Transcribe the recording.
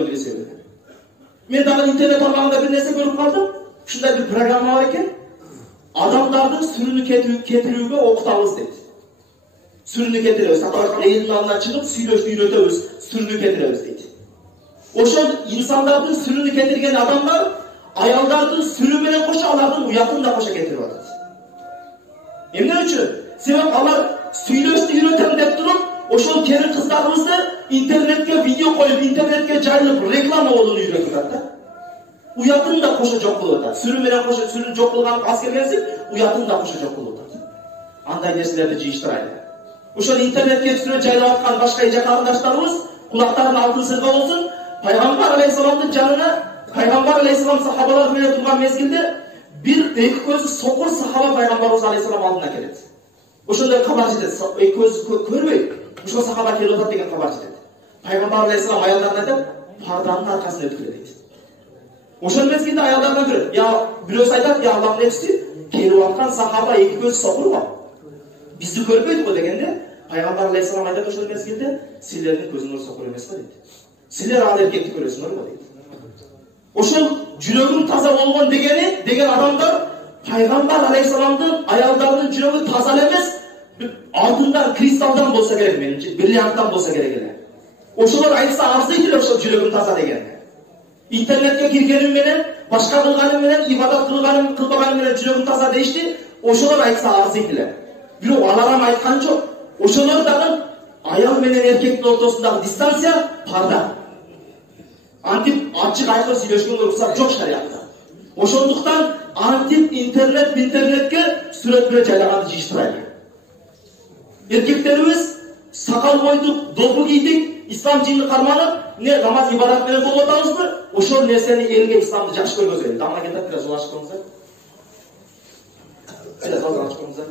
өлгө себеби. Мен дагы интернет тармагында бир нерсе көрүп калдым. Ушундай бир программа бар экен. Адамдарды сүрүнүп кетирүүгө окутабыз дейт. Сүрүнүп кетиребиз. Элдин алдына чыгып сүйлөшүп үйрөтөбүз, сүрүнүп кетиребиз дейт. Ошол инсандардын сүрүнүп кетирген адамдар аялдардын сүрүү менен кошо алардын уятын да кошо кетирип атат. Эмне үчүн? Себеп алар сүйлөшүп үйрөтөм деп туруп, ошол келин кыздарыбызды интернетке видео коюп, интернетке жайылып реклама болууну үйрөтүп атат да. Уятын да кошо жок кылып атат. Сүрүү менен кошо сүрүү жок кылган аз келгенсип, уятын да кошо жок кылып атат. Андай нерселерди жыйыштырайлы. Ошол интернетке түсүрө жайлап аткан башка эже карындаштарыбыз кулактарын алтын сырга болсун, Пайгамбар алейхисаламдын жанына Пайгамбар алейхисалам сахабалар менен турган мезгилде бир эки көзү сокур сахаба Пайгамбарыбыз алейхисалам алдына келет. Ошондой кабар жетет. Эки көзү көрбөйт. Ушул сахаба келип атат деген кабар жетет. Пайгамбар алейхисалам аялдарына айтат, парданын аркасына өткүлө дейт. Ошол мезгилде аялдардан көрөт. Я бирөөсү айтат, я Аллахтын элчиси, келип аткан сахаба эки көзү сокур го. Бизди көрбөйт го дегенде, Пайгамбар алейхисалам айтат ошол мезгилде, силердин көзүңөр сокур эмес го дейт. Силер ал эркекти көрөсүңөр го дейт. Ошол жүрөгүң таза болгон деген адамдар Пайгамбар алейхисаламдын аялдарынын жүрөгү таза эмес, алтындан, кристалдан болса керек менимче, бриллианттан болса керек эле. Ошолор айтса арзыйт эле ошол жүрөгүм таза деген. Интернетке киргеним менен, башка кылганым менен, ибадат кылбаганым менен жүрөгүм таза дейишти, ошолор айтса арзыйт эле. Бирок алар айткан жок. Ошолор дагы аял менен эркектин ортосундагы дистанция парда. Антип ачык айкын сүйлөшкөнгө уруксат жок шариатта. Ошондуктан антип интернетке сүрөт менен жайлаганды жыйыштырайлы. Эркектерибиз сакал койдук, допу кийдик, ислам динин карманып, не намаз ибадат менен болуп атабызбы? Ошол нерсени элге исламды жакшы көргөзөлү. Дамына кетип бираз улашып коңуздар. Бираз азыр ачып коңуздар.